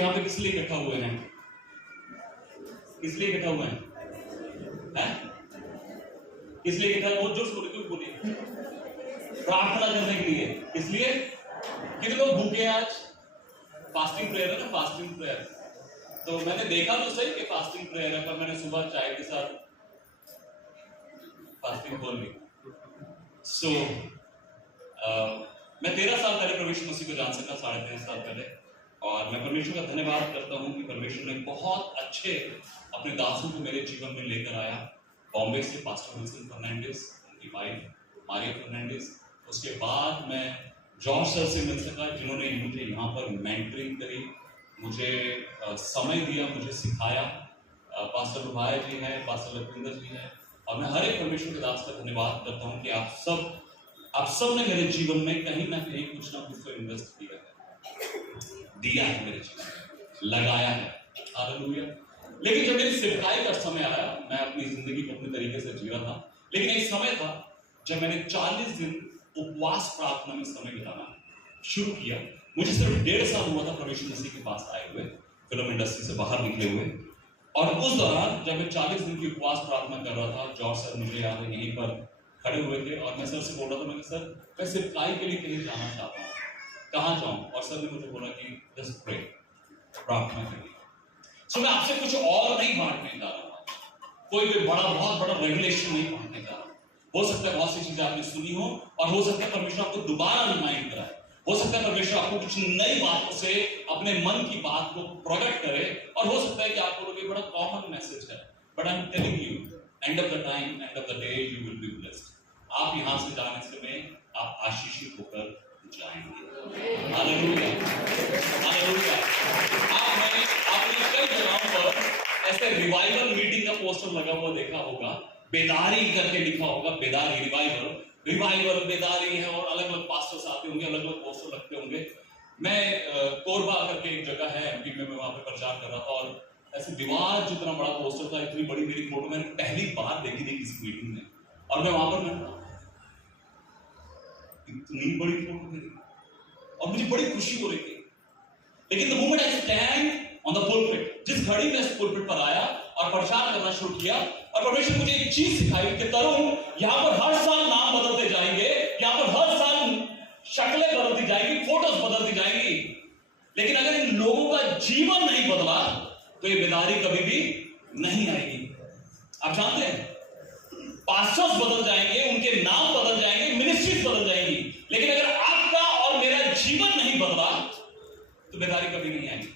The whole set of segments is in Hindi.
यहाँ पे किस लिए इकट्ठा हुए हैं? किस लिए इकट्ठा हुए हैं? किस लिए इकट्ठा? बहुत जोर से क्यों बोलिए? प्रार्थना करने के लिए। इसलिए कितने लोग भूखे हैं आज? फास्टिंग प्रेयर है ना, फास्टिंग प्रेयर। तो मैंने देखा तो सही कि फास्टिंग प्रेयर है, पर मैंने सुबह चाय के साथ फास्टिंग खोल ली। सो मैं 13 साल पहले परमेश्वर मसीह को जान सका, 13.5 साल पहले। और मैं परमेश्वर का धन्यवाद करता हूं कि परमेश्वर ने बहुत अच्छे अपने दासों को मेरे जीवन में लेकर आया। बॉम्बे से पास्टर विल्सन फर्नांडिस, उनकी वाइफ मारिया फर्नांडिस। उसके बाद मैं जॉर्ज सर से मिल सका, जिन्होंने मुझे यहाँ पर मेंटरिंग करी, मुझे समय दिया, मुझे सिखाया। पास्टर रुभाया जी हैं, पास्टर लखविंदर जी हैं, और मैं हर एक परमेश्वर के दास का धन्यवाद करता हूँ कि आप सब ने मेरे जीवन में कहीं ना कहीं कुछ ना कुछ तो इन्वेस्ट दिया है मेरे जीवन में, लगाया है। हालेलुया। लेकिन जब मेरी सेवकाई का समय आया, मैं अपनी जिंदगी को अपने तरीके से जी रहा था, लेकिन एक समय था जब मैंने 40 दिन उपवास प्रार्थना में समय बिताना शुरू किया। मुझे सिर्फ 1.5 साल हुआ था परमेश्वर मसीह के पास आए हुए, फिल्म इंडस्ट्री से बाहर निकले हुए। और उस दौरान जब मैं 40 दिन की उपवास प्रार्थना कर रहा था, जॉर्ज सर मुझे याद है यहीं पर खड़े हुए थे, और मैं सर से बोल रहा था, मैंने सर मैं सेवकाई के लिए कहीं जाना चाहता हूँ, कहाँ जाऊं? और सर ने मुझे बोला कि जस्ट प्रे, प्रार्थना करिए। सो मैं आपसे कुछ और नहीं बांटने जा रहा हूं, कोई भी बहुत बड़ा रेवलेशन नहीं बांटने जा रहा हूं। हो सकता है बहुत सी चीजें आपने सुनी हो, और हो सकता है परमेश्वर आपको दोबारा रिमाइंड कराए। हो सकता है परमेश्वर आपको कुछ नई बातों से अपने मन की बात को प्रकट करे, और हो सकता है कि आप लोगों के बड़ा कॉमन मैसेज है, but I am telling you, end of the time, end of the day, you will be blessed. आप यहां से जाने से में आप आशीषित होकर जाएंगे। Hallelujah, hallelujah. आपने कई जगहों पर ऐसे रिवाइवल मीटिंग का पोस्टर लगा हुआ देखा होगा, बेदारी करके लिखा होगा, बेदारी रिवाइवल बेदारी है, और अलग अलग पास्टर्स आते होंगे, अलग अलग पोस्टर लगते होंगे। मैं कोरबा करके एक जगह है एमपी में, मैं वहां पे प्रचार कर रहा था, और ऐसे दीवार जितना बड़ा पोस्टर था, इतनी बड़ी मेरी फोटो मैंने पहली बार देखी थी किसी मीटिंग में, और मैं वहां पर इतनी बड़ी फोटो मेरी, और मुझे बड़ी खुशी हो रही थी। लेकिन the moment I stand on the pulpit, जिस घड़ी में इस पुलपिट पर आया और प्रचार करना शुरू किया, और परमेश्वर मुझे एक चीज सिखाई कि तरुण, यहां पर हर साल नाम बदलते जाएंगे, यहां पर हर साल शक्लें बदलती जाएंगी, फोटोज बदलती जाएंगी, लेकिन अगर इन लोगों का जीवन नहीं बदला तो ये बेदारी कभी भी नहीं आएगी। आप जानते हैं, पास्टर्स बदल जाएंगे, उनके नाम बदल जाएंगे, मिनिस्ट्रीज बदल जाएंगी, लेकिन अगर आपका और मेरा जीवन नहीं बदला तो बेदारी कभी नहीं आएगी,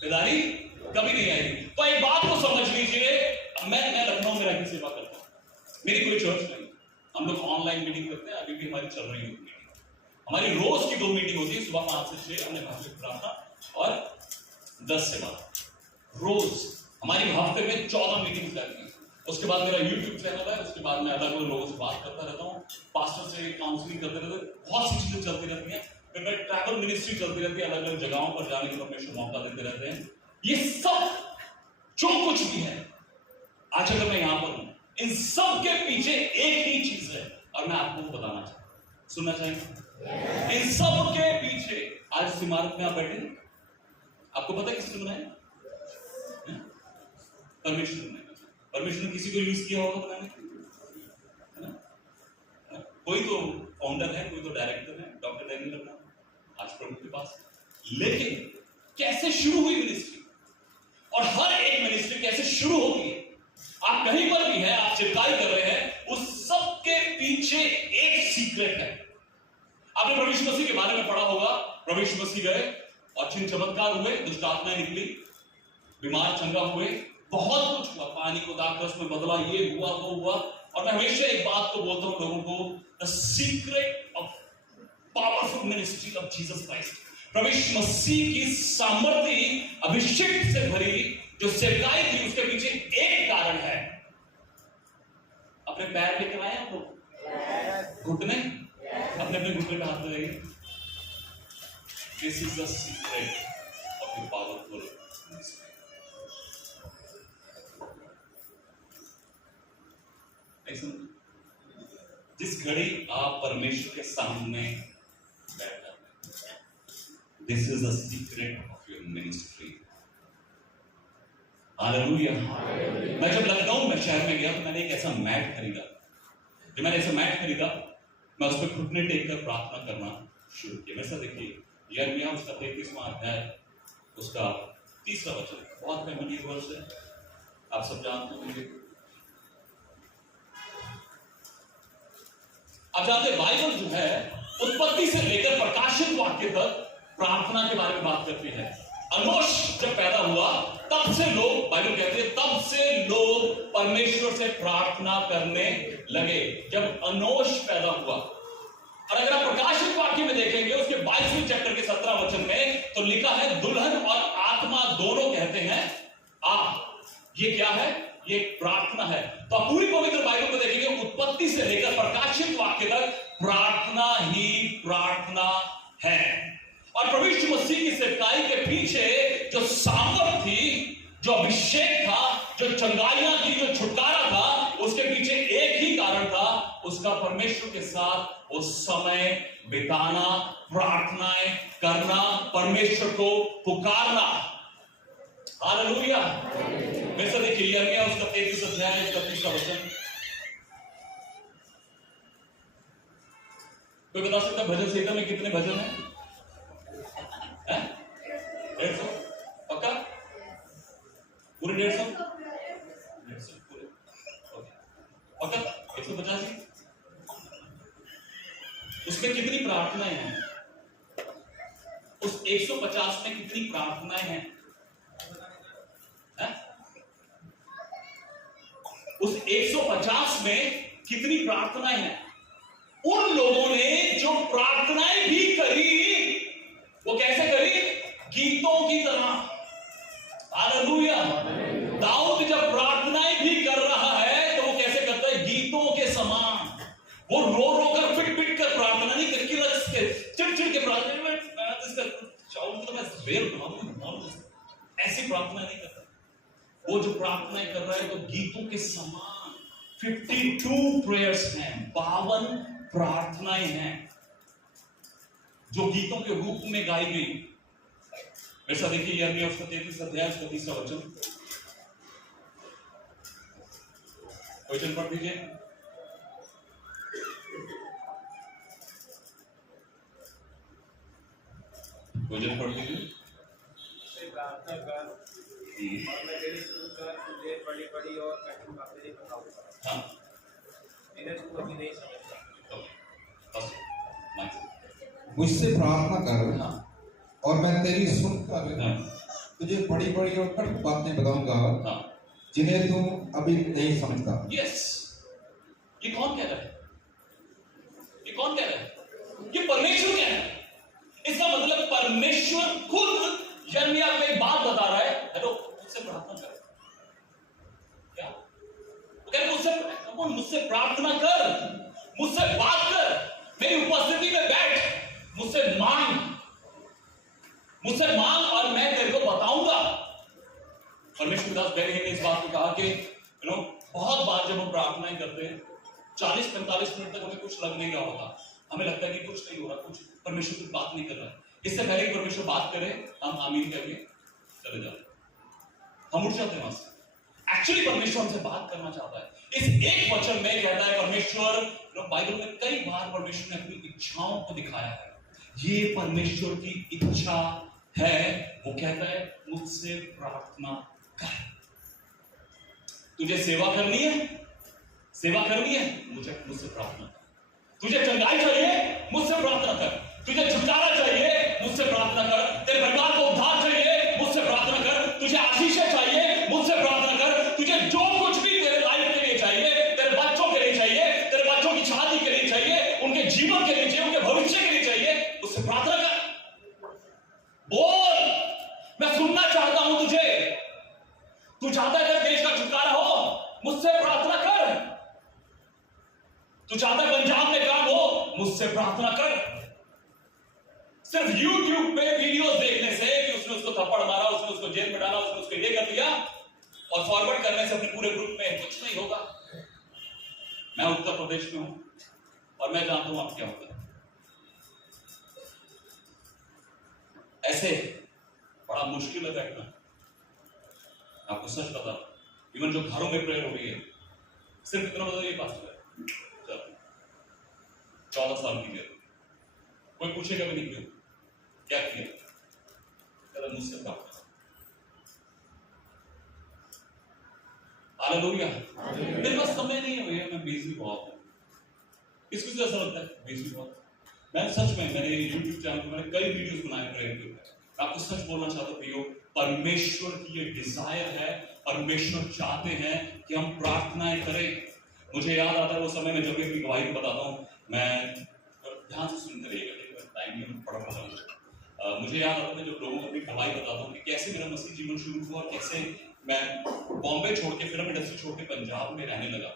बेदारी कभी नहीं आएगी। तो एक बात को समझ लीजिए, मैं लखनऊ में रहकर सेवा करता हूं, मेरी कोई चर्च नहीं, हम लोग ऑनलाइन मीटिंग करते हैं, अभी भी हमारी चल रही है मीटिंग। हमारी रोज की 2 मीटिंग होती है, सुबह 5 से 6 हमने भाषिक प्रार्थना और 10 से 12 रोज। हमारी हफ्ते में 14 मीटिंग रहती है। उसके बाद मेरा YouTube चैनल है, उसके बाद मैं अलग अलग लोगों से बात करता रहता हूँ, पास्टर से काउंसलिंग करते रहते हैं, बहुत सी चीजें चलती रहती हैं। फिर मैं ट्रैवल मिनिस्ट्री चलती रहती है, अलग अलग जगहों पर जाने का परमेश्वर मौका देते रहते हैं। ये सब जो कुछ भी है, आज अगर मैं यहां पर हूं, इन सब के पीछे एक ही चीज है, और मैं आपको बताना चाहता हूं, सुनना चाहिए। इन सब के पीछे, आज इस इमारत में आप बैठे हैं, आपको पता है किसने बनाया? परमेश्वर ने। परमेश्वर ने किसी को यूज किया होगा बनाने के लिए, कोई तो फाउंडर है, कोई तो डायरेक्टर है, डॉक्टर डैनियल ब्राउन आज प्रभु के पास। लेकिन कैसे शुरू हुई मिनिस्ट्री, और हर एक मिनिस्ट्री कैसे शुरू होती है, आप कहीं पर भी है, आप सेवकाई कर रहे हैं, उस सब के पीछे एक सीक्रेट है। आपने परमेश्वर मसीह के बारे में पढ़ा होगा, परमेश्वर मसीह गए और चिन्ह चमत्कार हुए, दुष्ट आत्माएं निकली, बीमार चंगा हुए, बहुत कुछ हुआ, पानी को दाखरस में बदला, ये हुआ वो हुआ। और मैं हमेशा एक बात को बोलता हूं लोगों को, the secret of powerful ministry of Jesus Christ, परमेश्वर मसीह की सामर्थ्य अभिषेक से भरी जो सेवकाई थी, उसके पीछे एक कारण है। अपने पैर लेकर आए आप लोग, घुटने, अपने अपने घुटने पे हाथ लगाइए। This is the secret of the powerful ministry. जिस घड़ी आप परमेश्वर के सामने बैठ जाते हैं, this is the secret of your ministry. Hallelujah. मैं जब लखनऊ में शहर में गया तो मैंने एक ऐसा मैट खरीदा। जब मैंने ऐसा मैट खरीदा, मैं उस पर घुटने टेक कर प्रार्थना करना शुरू किया। वैसा देखिए यिर्मयाह उसका 33वां अध्याय उसका 3रा वचन, बहुत फेमस वर्स है, आप सब जानते होंगे। आप जानते हैं बाइबल जो है उत्पत्ति से लेकर प्रकाशित वाक्य तक प्रार्थना के बारे में बात करती है। अनोश जब पैदा हुआ तब से लोग, बाइबल कहते हैं तब से लोग परमेश्वर से प्रार्थना करने लगे, जब अनोश पैदा हुआ। और अगर आप प्रकाशित वाक्य में देखेंगे उसके 22वें चैप्टर के 17 वचन में, तो लिखा है दुल्हन और आत्मा दोनों कहते हैं आ। ये क्या है? ये प्रार्थना है। तो आप पूरी पवित्र बाइबल को देखेंगे, उत्पत्ति से लेकर प्रकाशित वाक्य तक प्रार्थना ही प्रार्थना है। और प्रभु यीशु मसीह की सेवकाई के पीछे जो सामर्थ थी, जो अभिषेक था, जो चंगाइयां थी, जो छुटकारा था, उसके पीछे एक ही कारण था, उसका परमेश्वर के साथ वो समय बिताना, प्रार्थनाएं करना, परमेश्वर को पुकारना। हालेलुया। वैसे देखिए यिर्मयाह उसका 33 अध्याय उसका 30वां वचन। कोई बता सकता है भजन संहिता में कितने भजन हैं? 150 पक्का? पूरे 150 पूरे पक्का? 185। उसमें कितनी प्रार्थनाएं हैं? उस 150 में कितनी प्रार्थनाएं हैं? उस 150 में कितनी प्रार्थनाएं हैं? उन लोगों ने जो प्रार्थनाएं भी करी, वो कैसे करी? गीतों की तरह। हालेलुया। दाऊद जब प्रार्थनाएं भी कर रहा है तो वो कैसे करता है? गीतों के समान। वो रो रो कर पिट पिट कर प्रार्थना नहीं करके, चिड़ के प्रार्थना, ऐसी प्रार्थना नहीं करता। वो जो प्रार्थनाएं कर रहा है तो गीतों के समान 52 प्रेयर्स हैं, 52 प्रार्थनाएं हैं जो गीतों के रूप में गाई गई। ऐसा देखिए यिर्मयाह उसका 33 अध्याय उसका 3रा वचन, वचन पढ़ दीजिए। वचन पढ़ दीजिए। प्रार्थना कर और मैं तेरी सुनकर तुझे बड़ी बड़ी और कठिन बातें बताऊंगा। हाँ, इन्हें तू अभी नहीं समझता। मुझसे प्रार्थना कर हाँ, और मैं तेरी सुनकर हाँ, तुझे बड़ी बड़ी और कठिन बातें बताऊंगा, हाँ, जिन्हें तुम अभी नहीं समझता। यस। ये कौन कह रहा है? ये कौन कह रहा है? ये परमेश्वर कह रहा है। इसका मतलब परमेश्वर खुद यिर्मयाह को एक बात बता रहा है, हेलो मुझसे प्रार्थना कर। क्या वो कह रहे? मुझसे प्रार्थना कर, मुझसे बात कर, मेरी उपस्थिति में बैठ, मुझसे मांग और मैं तेरे को बताऊंगा। परमेश्वर दास बैठे ने इस बात को कहा कि बहुत बार जब हम प्रार्थनाएं करते हैं 40-45 मिनट तक हमें कुछ लग नहीं रहा होता, हमें लगता है कि कुछ नहीं हो रहा, कुछ परमेश्वर कुछ बात नहीं कर रहा है। इससे पहले परमेश्वर बात करे हम आमीन करके चले जाते, हम उठ जाते हैं वहां से। एक्चुअली परमेश्वर हमसे बात करना चाहता है। इस एक वचन में कहता है परमेश्वर, बाइबल में कई बार परमेश्वर ने अपनी इच्छाओं को दिखाया है। ये परमेश्वर की इच्छा है, वो कहता है मुझसे प्रार्थना कर। तुझे सेवा करनी है, मुझसे प्रार्थना कर। तुझे चंगाई चाहिए, मुझसे प्रार्थना कर। तुझे छुटकारा चाहिए, मुझसे प्रार्थना कर। तेरे परिवार को उद्धार चाहिए, मुझसे प्रार्थना कर। तुझे आशीषें चाहिए, मुझसे प्रार्थना कर। तुझे जो कुछ भी तेरे लाइफ के लिए चाहिए, तेरे बच्चों के लिए चाहिए, तेरे बच्चों की शादी के लिए चाहिए, उनके जीवन के लिए चाहिए, उनके भविष्य के लिए चाहिए, मुझसे प्रार्थना कर। बोल, मैं सुनना चाहता हूं तुझे। तू चाहता है तेरे देश का छुटकारा हो, मुझसे प्रार्थना कर। तू चाहता है पंजाब में काम हो, मुझसे प्रार्थना कर। सिर्फ YouTube पे वीडियोस देखने से कि उसने उसको थप्पड़ मारा, उसने उसको जेल में डाला, उसने उसको ये कर दिया और फॉरवर्ड करने से अपने पूरे ग्रुप में कुछ नहीं होगा। मैं उत्तर प्रदेश में हूं और मैं जानता हूं आप क्या होता है। ऐसे बड़ा मुश्किल है बैठना, आपको सच बता। इवन जो घरों में प्रेयर हो रही है, सिर्फ इतना बता ये पास है 14 साल की है, कोई पूछेगा भी नहीं क्यों क्या किया, कहता मुझसे प्राप्त। हालेलुया। मेरे पास समय नहीं है भैया, मैं बिजी बहुत हूँ। किसको से ऐसा लगता है बिजी बहुत? मैं सच में मैंने YouTube चैनल पर मैंने कई वीडियोस बनाए प्रेयर के ऊपर। आपको सच बोलना चाहता हूँ भैया, परमेश्वर की ये डिजायर है, परमेश्वर चाहते हैं कि हम प्रार्थनाएं करें। मुझे याद आता है वो समय में जब भी अपनी गवाही को बताता हूँ, मैं ध्यान से सुनते रहिएगा, टाइम नहीं पड़ा पड़ा। मुझे याद आता है जब लोगों को अपनी गवाही बताता हूँ कि कैसे मेरा मसीह जीवन शुरू हुआ, कैसे मैं बॉम्बे छोड़ के फिल्म इंडस्ट्री छोड़ के पंजाब में रहने लगा,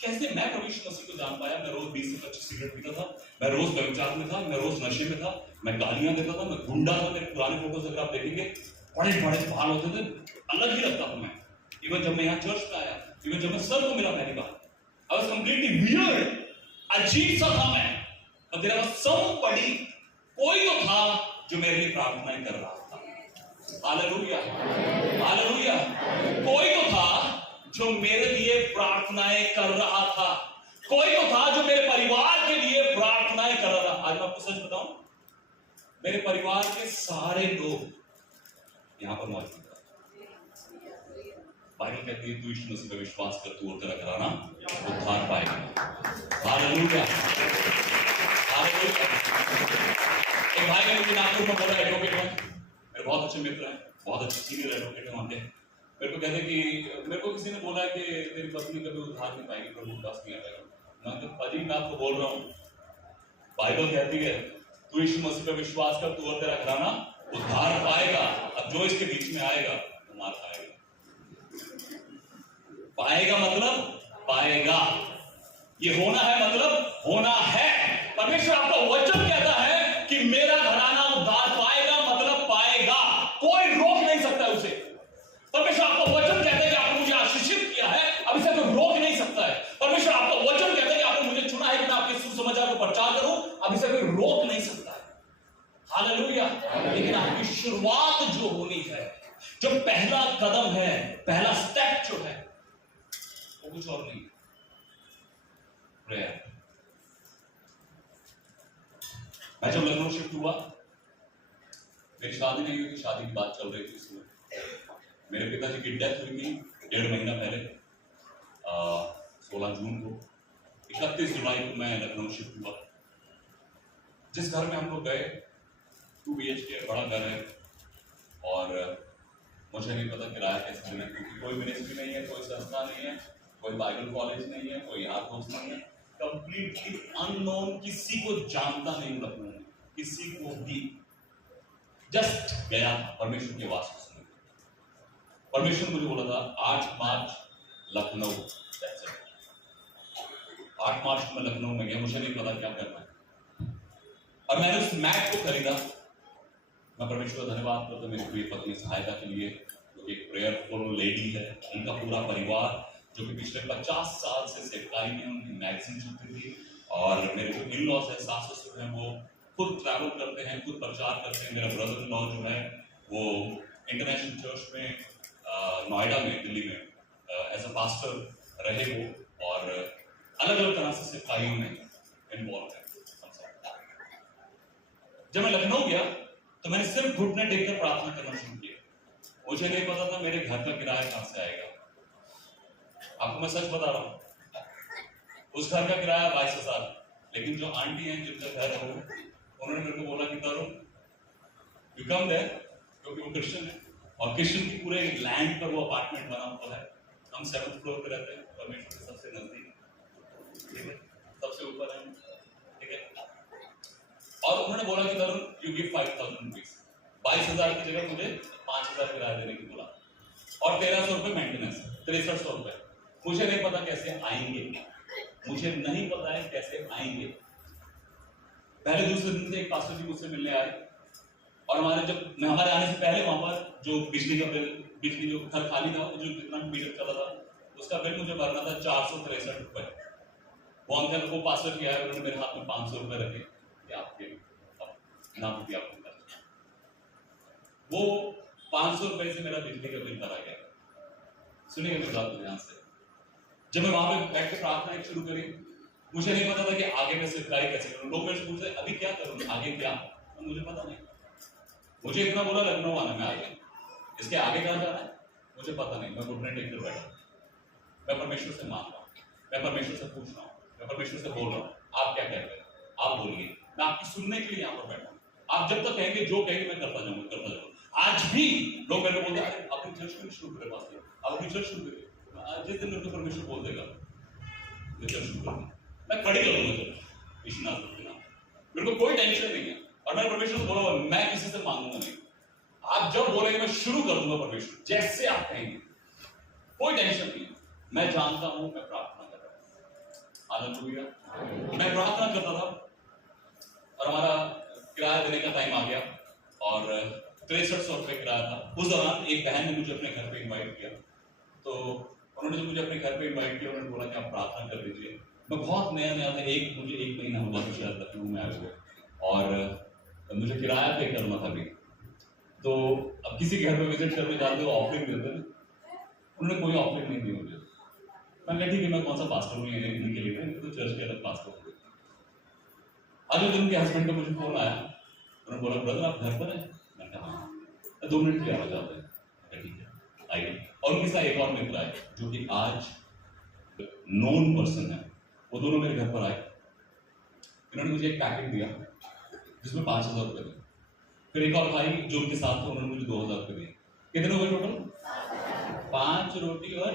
कैसे मैं परमेश्वर मसीह को जान पाया। मैं रोज 20 से 25 सिगरेट पीता था, मैं रोज व्यभिचार में था, मैं रोज नशे में था, मैं गालियां देता था, मैं गुंडा था। मेरे पुराने फोटोज अगर आप देखेंगे बड़े बड़े बाल होते थे, अलग ही लगता था मैं। इवन जब मैं यहाँ चर्च में आया, इवन जब मैं सर को मिला पहली बार, आई वाज कंप्लीटली वियर्ड, अजीब सा था मैं। और देयर वाज समबडी, कोई तो था जो मेरे लिए प्रार्थनाएं कर रहा था। Hallelujah, hallelujah. कोई तो था जो मेरे लिए प्रार्थनाएं कर रहा था, कोई तो था जो मेरे परिवार के लिए प्रार्थनाएं कर रहा था। आज मैं आपको सच बताऊं, मेरे परिवार के सारे लोग यहां पर मौजूद हैं। बाइबल कहती है तू यीशु मसीह पर विश्वास कर, तू और तेरा घराना उद्धार पाएगा। Hallelujah, hallelujah. एक भाई ने मुझे नागपुर में बोला, एडवोकेट है, मेरे बहुत अच्छे मित्र हैं, बहुत अच्छे सीनियर एडवोकेट हैं वहां पे। मेरे को कहते कि मेरे को किसी ने बोला है कि तेरी पत्नी कभी उद्धार नहीं पाएगी, प्रभु के पास नहीं आएगा। मैं तो पति मैं आपको बोल रहा हूँ, बाइबल कहती है तू यीशु मसीह पर विश्वास कर, तू और तेरा घराना उद्धार पाएगा। अब जो इसके बीच में आएगा वो मार खाएगा। पाएगा मतलब पाएगा, ये होना है मतलब होना है। परमेश्वर आपका वचन कहता है कि मेरा घराना उद्धार पाएगा मतलब पाएगा, कोई रोक नहीं सकता उसे। परमेश्वर आपका वचन कहता है कि आपने मुझे आशीषित किया है, अब इसे कोई रोक नहीं सकता है। परमेश्वर आपका वचन कहता है कि आपने मुझे चुना है कि मैं आपके सुसमाचार को प्रचार करूं, अब इसे कोई रोक नहीं सकता है। हालेलुया। लेकिन आपकी शुरुआत जो होनी है, जो पहला कदम है, पहला स्टेप जो है, वो कुछ और नहीं, प्रेयर। मैं जब लखनऊ शिफ्ट हुआ, मेरी शादी नहीं हुई थी, शादी की बात चल रही थी उसमें। मेरे पिताजी की डेथ हुई थी 1.5 महीना पहले, 16 जून को। 31 जुलाई को मैं लखनऊ शिफ्ट हुआ। जिस घर में हम लोग गए, 2 BHK बड़ा घर है, और मुझे नहीं पता किराया कैसे देना, क्योंकि कोई मिनिस्ट्री नहीं है, कोई संस्था नहीं है, कोई बाइबल कॉलेज नहीं है, कोई यार दोस्त नहीं है, कंप्लीटली अननोन, किसी को जानता नहीं लखनऊ में, किसी को भी। जस्ट गया परमेश्वर की आवाज को सुनने। परमेश्वर मुझे बोला था 8 मार्च लखनऊ, 8 मार्च को मैं लखनऊ में गया, मुझे नहीं पता क्या करना है, और मैंने उस मैप को खरीदा। मैं परमेश्वर का धन्यवाद करता हूं मेरी प्रिय पत्नी सहायता के लिए, जो एक प्रेयरफुल लेडी है, उनका पूरा परिवार जो कि पिछले 50 साल से सेवकाई में उनकी मैगजीन चलती थी। और मेरे जो इन लॉज है, सास ससुर हैं, वो खुद ट्रैवल करते हैं, खुद प्रचार करते हैं। मेरा ब्रदर इन लॉ जो है वो इंटरनेशनल चर्च में नोएडा में, दिल्ली में एज अ पास्टर रहे वो, और अलग अलग तरह से सेवकाइयों में इन्वॉल्व है। जब मैं लखनऊ गया तो मैंने सिर्फ घुटने टेककर प्रार्थना करना शुरू किया। मुझे नहीं पता था मेरे घर का किराया कहां से आएगा। आपको मैं सच बता रहा हूं, उस घर का किराया 22,000, लेकिन जो आंटी हैं जिनका घर है वो, उन्होंने मेरे को बोला कि तरुण यू कम देयर, क्योंकि वो क्रिश्चियन है, और क्रिश्चियन की पूरे लैंड पर वो अपार्टमेंट बना हुआ है। हम 7th फ्लोर पे रहते हैं, परमेश्वर के सबसे नजदीक, ठीक है, सबसे ऊपर है, ठीक है। और उन्होंने बोला कि तरुण यू गिव 5,000 रुपीज, 22,000 की जगह मुझे 5,000 किराया देने की बोला, और 1,300 रुपए मेंटेनेंस, 6300 रुपए। मुझे नहीं पता कैसे आएंगे, मुझे नहीं पता है कैसे आएंगे। पहले दूसरे दिन से एक पास्टर जी मुझसे मिलने आए, और हमारे आने से पहले वहां पर जो बिजली का बिल, बिजली जो घर खाली था, जो कितना मीटर चला था, उसका बिल मुझे भरना था 463 रुपए। वो अंकल को पास्टर किया है, उन्होंने मेरे हाथ में 500 रुपए रखे कि आपके नाम भी आपको। वो 500 रुपए से मेरा बिजली का बिल भरा गया। सुनिए मेरी बात ध्यान से। जब मैं वहां पे बैठ के प्रार्थना शुरू करी, मुझे नहीं पता था कि आगे मैं सेवकाई कैसे करूं। लोग मेरे से पूछते अभी क्या करूं, आगे क्या, तो मुझे पता नहीं। मुझे इतना बोला लखनऊ आने में आगे, इसके आगे कहां जाना है मुझे पता नहीं। मैं घुटने टेक कर बैठा, मैं परमेश्वर से मांग रहा हूं, मैं परमेश्वर से पूछ रहा हूं, मैं परमेश्वर से बोल रहा हूं, आप क्या कहते हैं, आप बोलिए। मैं आपकी सुनने के लिए यहाँ पर बैठा हूँ। आप जब तक कहेंगे जो कहेंगे मैं करता जाऊंगा, करता जाऊंगा। आज भी लोग मेरे को बोलते हैं अपनी चर्च क्यों शुरू करें पास्टर, आप अपनी चर्च शुरू करिए। जिस दिन मेरे को परमेश्वर बोल देगा मैं चर्च शुरू करूंगा, मैं खड़ी करूंगा चर्च यीशु नासरी के नाम। मेरे को कोई टेंशन नहीं है और मैंने परमेश्वर से बोला मैं किसी से मांगूंगा नहीं। आप जब बोलेंगे मैं शुरू कर दूंगा परमेश्वर, जैसे आप कहेंगे, कोई टेंशन नहीं है। मैं जानता हूं मैं प्रार्थना कर रहा हूं। हालेलुया। मैं प्रार्थना करता था और हमारा किराया देने का टाइम आ गया और 6300 रुपये किराया था। उस दौरान एक बहन ने मुझे अपने घर पे इनवाइट किया, तो उन्होंने जब मुझे अपने घर पे इनवाइट किया, उन्होंने बोला कि आप प्रार्थना कर दीजिए। मैं बहुत नया था, मुझे एक महीना हुआ था शायद लखनऊ में आए हुए, और मुझे किराया पे करना था भी। तो अब किसी के घर पे विजिट करने जाते हो ऑफरिंग देते हैं, उन्होंने कोई ऑफरिंग नहीं दी मुझे। मैं कहा ठीक है, मैं कौन सा पास्टर हूँ इनके लिए, तो चर्च के अलग पास्टर हूँ। आज उनके हस्बैंड का मुझे फोन आया, उन्होंने बोला ब्रदर आप घर पर हैं? मैंने कहा हाँ। 2 मिनट की आवाज आते हैं, ठीक है आइए। और उनके साथ एक और मित्र आए जो कि आज नोन पर्सन है, वो दोनों मेरे घर पर आए। इन्होंने मुझे एक पैकेट दिया जिसमें 5000 रुपये थे। फिर एक और भाई जो उनके साथ थे, उन्होंने मुझे 2000 रुपये दिए। कितने हो गए टोटल? 5 रोटी और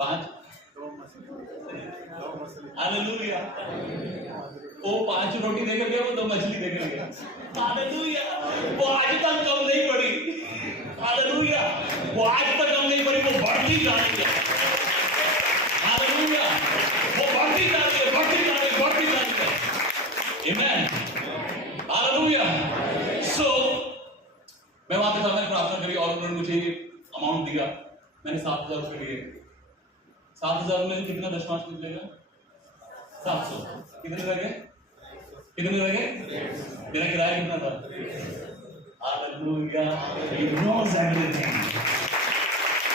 5 हालेलुया। वो 5 रोटी देकर गया, वो 2 मछली देकर गया। हालेलुया। वो आज तक कम नहीं पड़ी। हालेलुया। वो आज तक कम नहीं पड़ी, वो बढ़ती जा रही है। हालेलुया। वो बढ़ती जा रही है, बढ़ती जा रही है, बढ़ती जा रही है। आमेन। हालेलुया। सो मैं वहां पे था, मैंने प्रार्थना करी और उन्होंने मुझे अमाउंट दिया। मैंने 7000 रुपये लिए। 7000 में कितना दशमांश निकलेगा? 700। कितने लगे? कितने लगे? मेरा किराया कितना था? हालेलुया। He knows everything.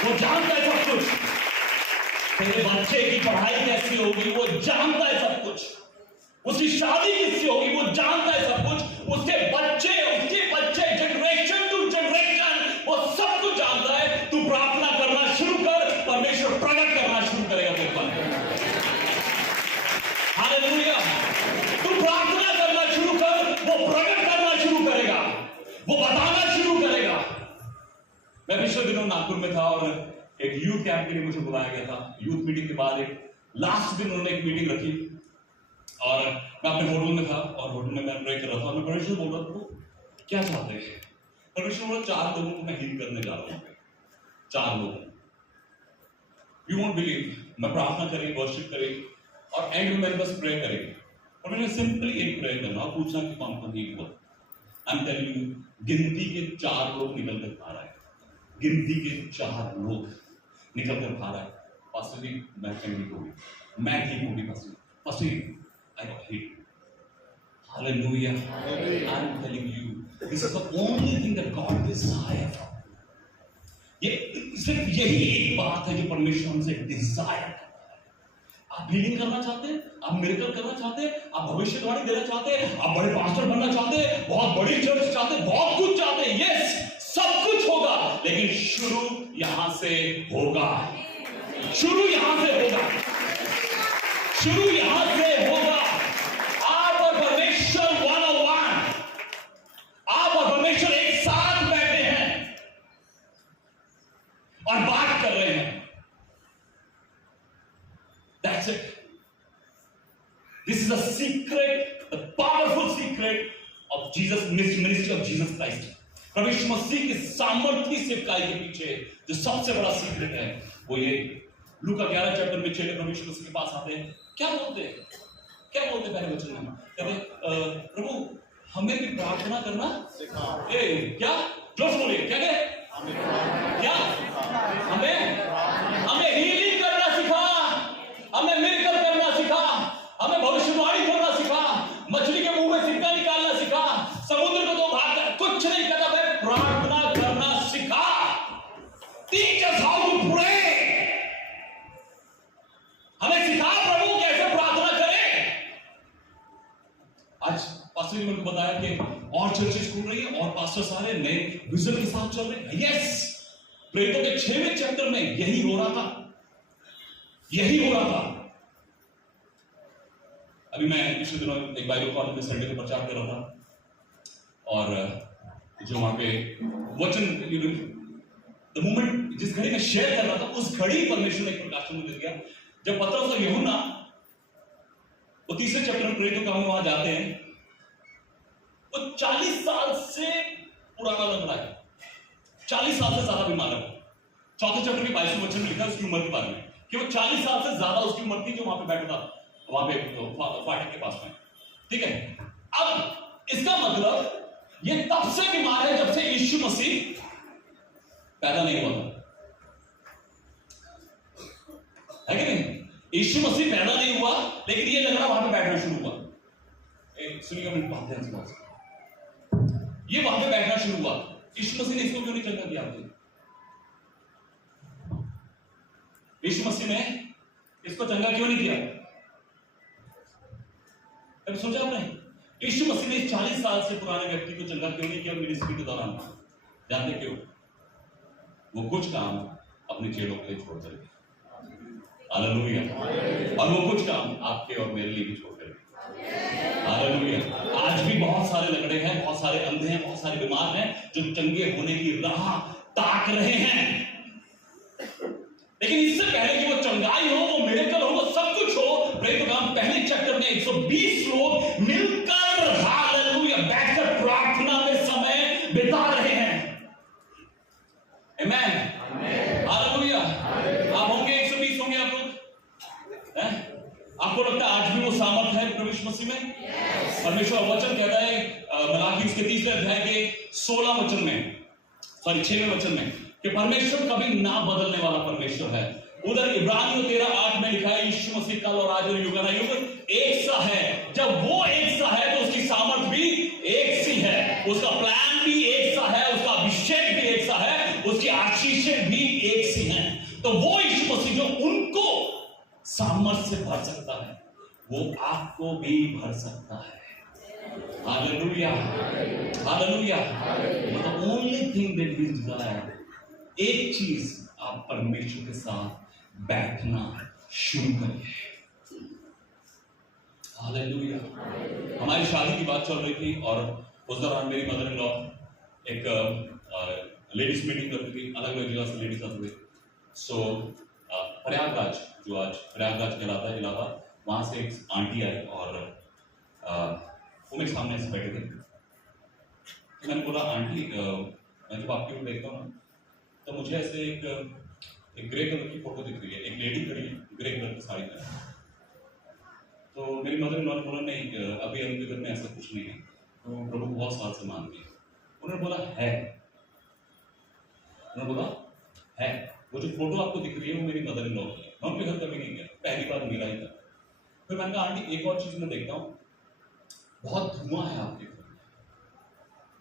वो जानता है सब कुछ। तेरे बच्चे की पढ़ाई कैसी होगी वो जानता है सब कुछ। उसकी शादी किससे होगी वो जानता है सब कुछ। उसके बच्चे जनरेशन टू जनरेशन वो सब कुछ जानता है। तू प्रार्थना करना शुरू कर, परमेश्वर प्रकट करना शुरू करेगा तेरे पर। हालेलुया। तू प्रार्थना करना शुरू कर, वो प्रकट करना शुरू करेगा, वो बताना शुरू करेगा। मैं पिछले दिनों नागपुर में था और एक यूथ कैंप के लिए मुझे बुलाया गया था। यूथ मीटिंग के बाद एक लास्ट दिन उन्होंने एक मीटिंग रखी और मैं अपने होटल में था और होटल में मैं प्रे कर रहा था और मैं परमेश्वर बोल रहा था क्या चाहते हैं? परमेश्वर बोला 4 लोगों को मैं हील करने जा रहा हूँ। 4 लोगों। यू वोंट बिलीव, मैं प्रार्थना करी, वर्शिप करी और एंड में मैंने बस प्रे करी और मैंने सिंपली एक प्रे करना और पूछना कि कौन कौन हील हुआ। आई एम टेलिंग यू, गिनती के 4 लोग निकल कर बाहर आए। गिनती के 4 लोग निकल कर बाहर आए। पास्टर जी मैं ठीक होगी, मैं ठीक होगी pastor ji, I got hit. Hallelujah. I'm telling you, this is the only thing that God desires from you. ये सिर्फ यही एक बात है जो परमेश्वर हमसे डिजायर करता है। आप हीलिंग करना चाहते हैं, आप मिरेकल करना चाहते हैं, आप भविष्यवाणी देना चाहते हैं, आप बड़े पास्टर बनना चाहते हैं, बहुत बड़ी चर्च चाहते हैं, बहुत कुछ चाहते हैं। यस, सब कुछ होगा, लेकिन शुरू यहां से होगा। शुरू यहां से होगा। शुरू यहां से होगा। आप और परमेश्वर 101, आप और परमेश्वर एक साथ बैठे हैं और बात कर रहे हैं। That's it. This is the secret, the powerful secret of Jesus, ministry of Jesus Christ. परमेश्वर मसीह की सामर्थ्य सेवकाई के पीछे जो सबसे बड़ा सीक्रेट है वो ये। लूका 11 चैप्टर में चेले परमेश्वर मसीह के पास आते हैं। क्या बोलते हैं? क्या बोलते पहले वचन में? कहते प्रभु हमें भी प्रार्थना करना सिखा। क्या जोश बोलिए, क्या कहे? क्या हमें हीलिंग करना सिखा, हमें मिरेकल करना सिखा, हमें भविष्यवाणी करना सिखा, मछली के मुंह में सिक्का निकालना सिखा, समुद्र को 2 भाग कुछ नहीं प्रार्थना करना सिखा। Teach us how to pray. हमें सिखा प्रभु कैसे प्रार्थना करें। आज पास्टर ने मुझे बताया कि और चर्चेस खुल रही है और पास्टर सारे नए विजन के साथ चल रहे हैं। यस, प्रेरितों के 6वें चैप्टर में यही हो रहा था, यही हो रहा था। अभी मैं पिछले दिनों एक बाइबल कॉलेज में संडे को प्रचार कर रहा था और जो वहां पे वचन द मोमेंट जिस घड़ी में शेयर कर रहा था उस घड़ी परमेश्वर ने एक प्रकाशन मुझे दिया। जब पतरस और यूहन्ना वो 3 चैप्टर में प्रेरितों का वहां जाते हैं, वो 40 साल से पुराना लग रहा है, 40 साल से ज्यादा बीमार है। 4 चैप्टर के 22वें वचन में लिखा है उसकी उम्र के बारे में कि वो 40 साल से ज्यादा उसकी उम्र थी जो वहां पे बैठा था, वहां पे फाटक के पास में। ठीक है, अब इसका मतलब ये तब से बीमार है जब से यीशु मसीह पैदा नहीं हुआ था, है कि नहीं? यीशु मसीह पैदा नहीं हुआ लेकिन ये लग रहा वहां पे बैठना शुरू हुआ। सुनिए अपनी बात ध्यान से, ये वहां पे बैठना शुरू हुआ। यीशु मसीह ने इसको क्यों नहीं चंगा किया? यीशु मसीह ने इसको चंगा क्यों नहीं किया? कभी सोचा आपने? यीशु मसीह ने 40 साल से पुराने व्यक्ति को चंगा क्यों नहीं किया मिनिस्ट्री के दौरान? जानते क्यों? वो कुछ काम अपने चेलों के लिए छोड़ देंगे। हालेलुया। और वो कुछ काम आपके और मेरे लिए भी छोड़ देंगे। हालेलुया। आज भी बहुत सारे लंगड़े हैं, बहुत सारे अंधे हैं, बहुत सारे बीमार हैं जो चंगे होने की राह ताक रहे हैं। लेकिन इससे पहले कि वो चंगाई हो, वो मिरेकल हो, वो सब कुछ हो, प्रेरितों का पहले चैप्टर में 120 लोग मिलकर हालेलुया बैठकर प्रार्थना में समय बिता रहे हैं। आमेन, हालेलुया। आप होंगे 120 होंगे आप लोग? आपको लगता है आज भी वो सामर्थ है प्रभु यीशु मसीह में? परमेश्वर वचन कहता है मलाकी उसके 3 अध्याय के 16 वचन में, सॉरी 6वें वचन में, कि परमेश्वर कभी ना बदलने वाला परमेश्वर है। उधर इब्रानियों 13:8 में लिखा है यीशु मसीह कल और आज और युगानुयुग एक सा है। जब वो एक सा है तो उसकी सामर्थ भी एक सी है, उसका प्लान भी एक सा है, उसका अभिषेक भी एक सा है, उसकी आशीषें भी एक सी हैं। तो वो यीशु मसीह जो उनको सामर्थ से भर सकता है वो आपको भी भर सकता है। Hallelujah, hallelujah. The only thing that he desires, एक चीज, आप परमेश्वर के साथ बैठना शुरू करिए। हालेलुया। हमारी शादी की बात चल रही थी और उस दौरान मेरी मदर इन लॉ एक लेडीज मीटिंग करती थी, अलग अलग जगह से लेडीज आते थे। सो प्रयागराज, जो आज प्रयागराज कहलाता है इलाहाबाद, वहां से एक आंटी आई और वो मेरे सामने ऐसे बैठे थे। तो मैंने बोला आंटी, मैं जब आपकी ओर देखता हूँ तो मुझे ऐसे एक ग्रे कलर की फोटो दिख रही है, एक लेडी खड़ी है ग्रे कलर की साड़ी में। तो मेरी मदर इन लॉ ने बोला नहीं, अभी अभी घर में ऐसा कुछ नहीं है, तो प्रभु बहुत साल से मानती है। उन्होंने बोला है, उन्होंने बोला है, वो जो फोटो आपको दिख रही है वो मेरी मदर इन लॉ की है। मैं उनके घर कभी नहीं गया, पहली बार मिला ही था। फिर मैंने कहा आंटी एक और चीज मैं देखता हूँ, बहुत धुआं है आपके घर में।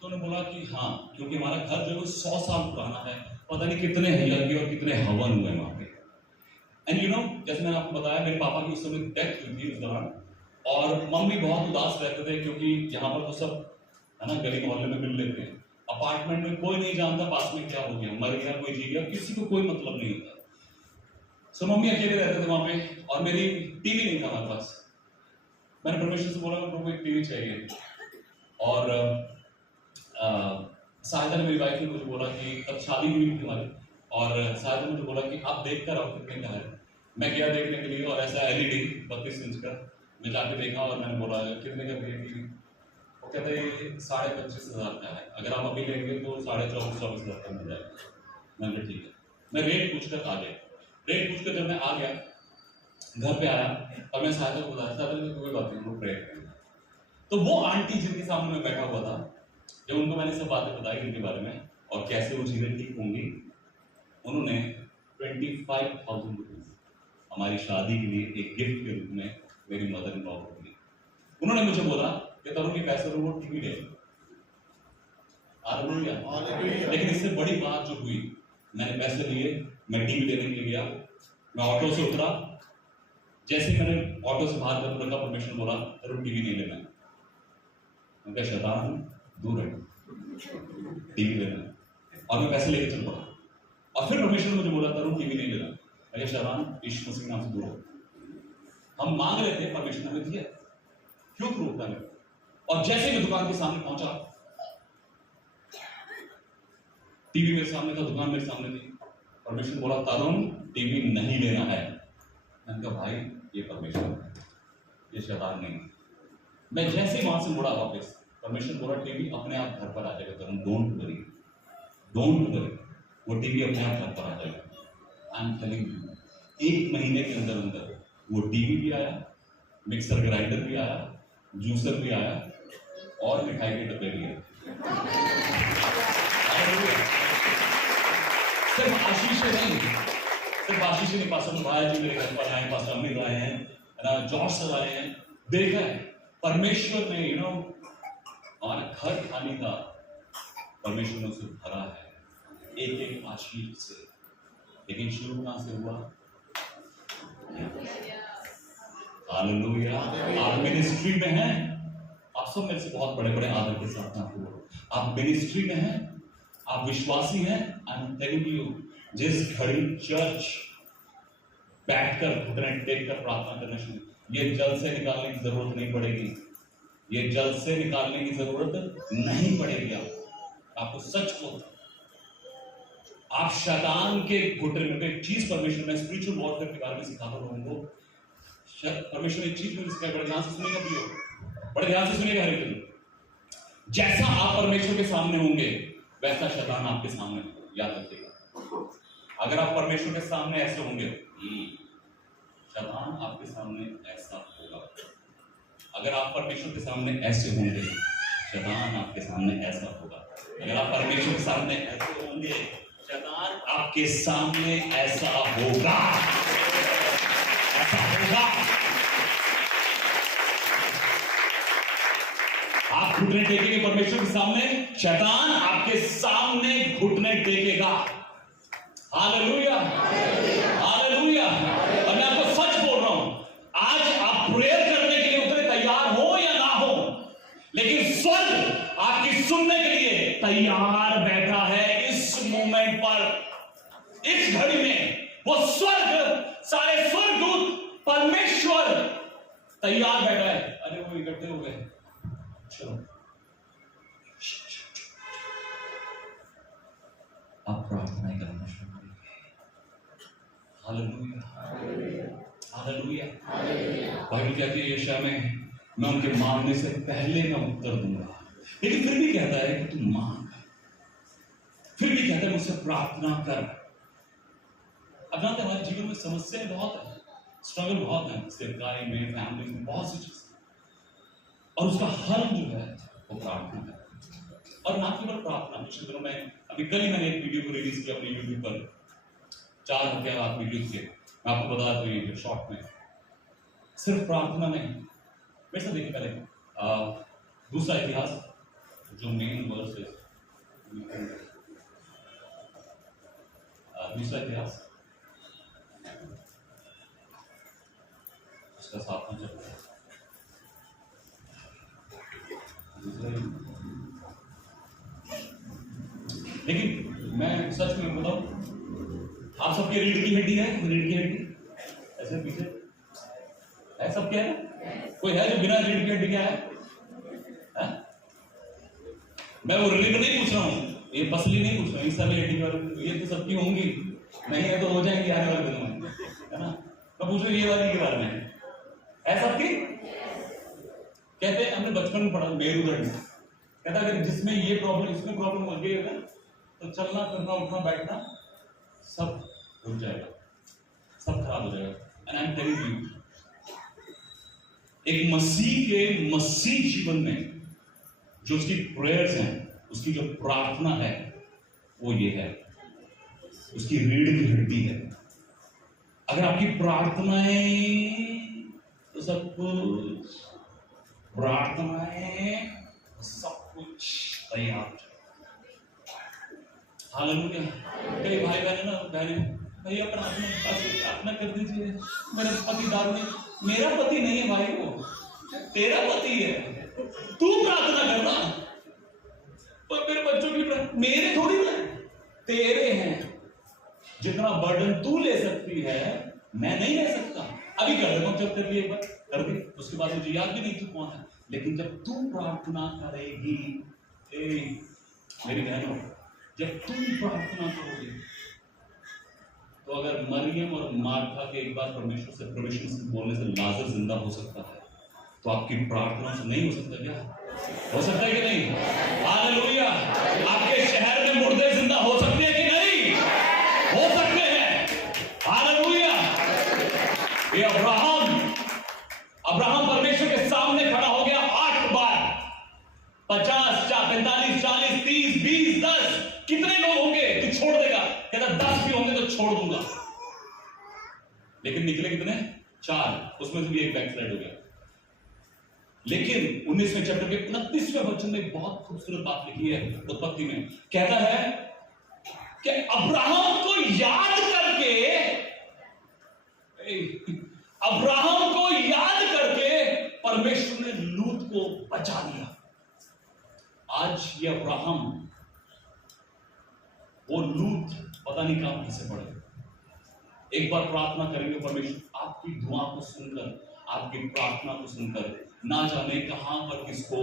तो उन्होंने बोला कि हाँ, क्योंकि हमारा घर जो है 100 साल पुराना है, पता नहीं कितने यज्ञ और कितने हवन हुए वहां पे। एंड यू नो, जैसे मैंने आपको बताया मेरे पापा की उस समय डेथ हुई थी उस दौरान, और मम्मी बहुत उदास रहते थे क्योंकि यहाँ पर तो सब है ना गली मोहल्ले में मिल लेते हैं, अपार्टमेंट में कोई नहीं जानता पास में क्या हो गया, मर गया कोई, जी गया, किसी को कोई मतलब नहीं होता। सो मम्मी अकेले रहते थे वहां पे और मेरी टीवी नहीं था हमारे पास। मैंने परमेश्वर से बोला मेरे को एक टीवी चाहिए, और साहिदा ने, मेरी वाइफ ने मुझे बोला कि तब शादी हुई थी हमारी, और साहिदा ने मुझे बोला कि आप देख कर आओ कितने का है। मैं गया देखने के लिए और ऐसा LED 32 इंच का, मैं जाके देखा और मैंने बोला कितने का है टीवी? वो कहता है ये 25,500 का है, अगर आप अभी लेंगे तो 24,500 का मिल जाएगा। मैंने ठीक है, मैं रेट पूछकर आ गया। रेट पूछकर जब मैं आ गया, घर पे आया और मैं साहिदा को बताया, साहिदा ने कोई बात नहीं, हम लोग प्रे करेंगे। तो वो आंटी जिनके सामने मैं बैठा हुआ था, जब उनको मैंने सब बातें बताई इनके बारे में और कैसे वो चीजें ठीक होंगी, उन्होंने 25,000 रुपीज हमारी शादी के लिए एक गिफ्ट के रूप में मेरी मदर इन लॉ को दी। उन्होंने मुझे बोला कि तरुण ये पैसे वो टीवी ले। हालेलुया। लेकिन इससे बड़ी बात जो हुई, मैंने पैसे लिए, मैं टीवी लेने के लिए गया, मैं ऑटो से उतरा, जैसे ही मैंने ऑटो से बाहर कर रखा, परमेश्वर बोला तेरे टीवी नहीं लेना है। मैं क्या शैतान हूं, दूर है, टीवी लेना है, और मैं पैसे लेके चल पड़ा। और फिर परमेश्वर ने मुझे बोला तरुण टीवी नहीं लेना। मैं क्या शैतान, यीशु मसीह के नाम से दूर हो। हम मांग रहे थे, परमेश्वर ने हमें दिया, क्यों रोकता है? और जैसे मैं दुकान के सामने पहुंचा, टीवी मेरे सामने था, दुकान मेरे सामने थी, परमेश्वर बोला तरुण टीवी नहीं लेना है। मैंने कहा भाई ये परमेश्वर है, ये शैतान नहीं। मैं जैसे वहां से मुड़ा वापस, परमेश्वर बोला टीवी अपने आप घर पर आ जाएगा तरुण, डोंट वरी, डोंट वरी, वो टीवी अपने आप घर पर आ जाएगा। आई एम टेलिंग यू, 1 महीने के अंदर अंदर वो टीवी भी आया, मिक्सर ग्राइंडर भी आया, जूसर भी आया, और मिठाई के डब्बे भी आए। सिर्फ आशीष नहीं, सिर्फ आशीष नहीं, पास्टर भाई जी मेरे घर पर आए, पास्टर अमित आए हैं, ना जॉर्ज सर आए हैं, देखा है परमेश्वर ने हमारा घर खाली था, परमेश्वर ने उसे भरा है एक एक आशीष से। लेकिन शुरू कहां से हुआ? हालेलुया। आप मिनिस्ट्री में हैं, आप सब मेरे से बहुत बड़े बड़े आदर के साथ आप मिनिस्ट्री में हैं, आप विश्वासी हैं। आई एम टेलिंग यू, जिस घड़ी चर्च बैठकर घुटने टेक कर प्रार्थना करना शुरू, ये जल से निकालने की जरूरत नहीं पड़ेगी, ये जल से निकालने की जरूरत नहीं पड़ेगी। आपको सच बोलता, आप शैतान के घुटने में एक चीज परमेश्वर ने स्पिरिचुअल वॉरफेयर के बारे में सिखाता लोगों को। परमेश्वर ने एक चीज मुझे सिखाई, बड़े ध्यान से सुनेगा प्रियो, बड़े ध्यान से सुनेगा हर एक। जैसा आप परमेश्वर के सामने होंगे वैसा शैतान आपके सामने, याद रखिएगा। अगर आप परमेश्वर के सामने ऐसे होंगे, शैतान आपके सामने ऐसा होगा। अगर आप परमेश्वर के सामने ऐसे होंगे, शैतान आपके सामने ऐसा होगा। अगर आप परमेश्वर के सामने ऐसे होंगे, शैतान आपके सामने ऐसा होगा, ऐसा होगा। आप घुटने टेकेंगे परमेश्वर के सामने, शैतान आपके सामने घुटने टेकेगा। Hallelujah, hallelujah. और मैं आपको सच बोल रहा हूं, आज आप प्रेयर करने के लिए उतने तैयार हो या ना हो, लेकिन स्वर्ग आपकी सुनने के लिए तैयार बैठा है इस मोमेंट पर, इस घड़ी में। वो स्वर्ग, सारे स्वर्गदूत, परमेश्वर तैयार बैठा है। अरे वो इकट्ठे हो गए, चलो आप प्रार्थना करना शुरू करेंगे। Hallelujah, hallelujah. बाइबल कहती है यशायाह में, मैं उनके मांगने से पहले मैं उत्तर दूंगा। लेकिन फिर भी कहता है कि तू मांग, फिर भी कहता है मुझसे प्रार्थना कर। अब जानते हमारे जीवन में समस्याएं बहुत है, स्ट्रगल बहुत है, सेवकाई में, फैमिली में, बहुत सी चीजें, और उसका हल जो है वो प्रार्थना है। और ना केवल प्रार्थना, पिछले दिनों में, अभी कल ही मैंने एक वीडियो को रिलीज किया अपने यूट्यूब पर, 4 घंटे बाद वीडियो थे, मैं आपको बता दूं शॉर्ट में। सिर्फ प्रार्थना नहीं, मेरे साथ देखिए पहले दूसरा इतिहास जो मेन वर्स है, दूसरा इतिहास उसका 7वां चैप्टर। लेकिन मैं सच में बताऊं, आप सबके रीढ़ की हड्डी है, रीढ़ की हड्डी ऐसे पीछे है, सब क्या है? कोई है जो बिना रीढ़ की हड्डी का है? मैं वो रिलीव नहीं पूछ रहा हूँ, ये पसली नहीं पूछ रहा हूँ, इस तरह हड्डी वाली ये तो सबकी होंगी, नहीं है तो हो जाएंगी आने वाले दिनों में, है ना? मैं पूछ रहा हूँ ये वाली के बारे में है सबकी। कहते हैं हमने बचपन में पढ़ा मेरुदंड, कहता अगर जिसमें ये प्रॉब्लम, इसमें प्रॉब्लम हो गई है तो चलना फिरना उठना बैठना सब रुक जाएगा, सब खराब हो जाएगा। And I am telling you, एक मसीह के मसीह जीवन में जो उसकी प्रेयर्स हैं, उसकी जो प्रार्थना है वो ये है, उसकी रीढ़ की हड्डी है। अगर आपकी प्रार्थनाएं तो सब कुछ, प्रार्थनाएं सब कुछ तैयार, हालेलुया। कई भाई बहन ना भैया प्रार्थना कर दीजिए, मेरा पति दारू नहीं। मेरा पति नहीं है भाई, वो तेरा पति है, तू प्रार्थना करना। पर मेरे बच्चों की मेरे थोड़ी ना, तेरे हैं। जितना बर्डन तू ले सकती है मैं नहीं ले सकता। अभी कर देता हूं, जब तेरे लिए एक बार कर दी, उसके बाद मुझे याद भी नहीं तू कौन है। लेकिन जब तू प्रार्थना करेगी, मेरी बहनों, जब तुम प्रार्थना करोगे, तो अगर मरियम और मार्था के एक बार परमेश्वर से बोलने से लाजर जिंदा हो सकता है, तो आपकी प्रार्थना से नहीं हो सकता क्या? हो सकता है कि नहीं? हालेलुया। आपके शहर में मुर्दे जिंदा हो सकते हैं कि नहीं? हो सकते हैं। हालेलुया। ये अब्राहम परमेश्वर के सामने खड़ा हो गया 8 बार, 50, 45, 40, 30, 20, 10, कितने लोग होंगे तू छोड़ देगा? कहता 10 भी होंगे तो छोड़ दूंगा। लेकिन निकले कितने? 4, उसमें से भी एक बैकस्लाइड हो गया। लेकिन 19वें चैप्टर के 29वें वचन में बहुत खूबसूरत बात लिखी है उत्पत्ति में। कहता है कि अब्राहम को याद करके परमेश्वर ने लूत को बचा लिया। आज ये अब्राहम, वो लूत पता नहीं कहां फंसे पड़े। एक बार प्रार्थना करेंगे, परमेश्वर आपकी दुआ को सुनकर, आपकी प्रार्थना को सुनकर ना जाने कहां पर किसको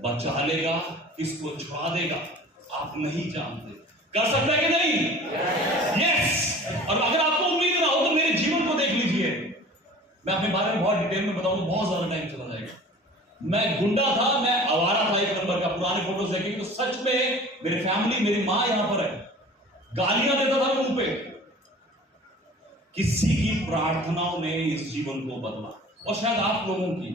बचा लेगा, किसको छुड़ा देगा, आप नहीं जानते। कर सकता है कि नहीं? यस। और अगर आपको उम्मीद ना हो तो मेरे जीवन को देख लीजिए। मैं अपने बारे में बहुत डिटेल में बताऊंगा, बहुत ज्यादा टाइम चला जाएगा। मैं गुंडा था, मैं आवारा था, एक नंबर का। पुराने फोटोज देखेंगे तो सच में मेरी फैमिली, मेरी मां यहां पर है, गालियां देता था मुंह पे। किसी की प्रार्थनाओं ने इस जीवन को बदला, और शायद आप लोगों की।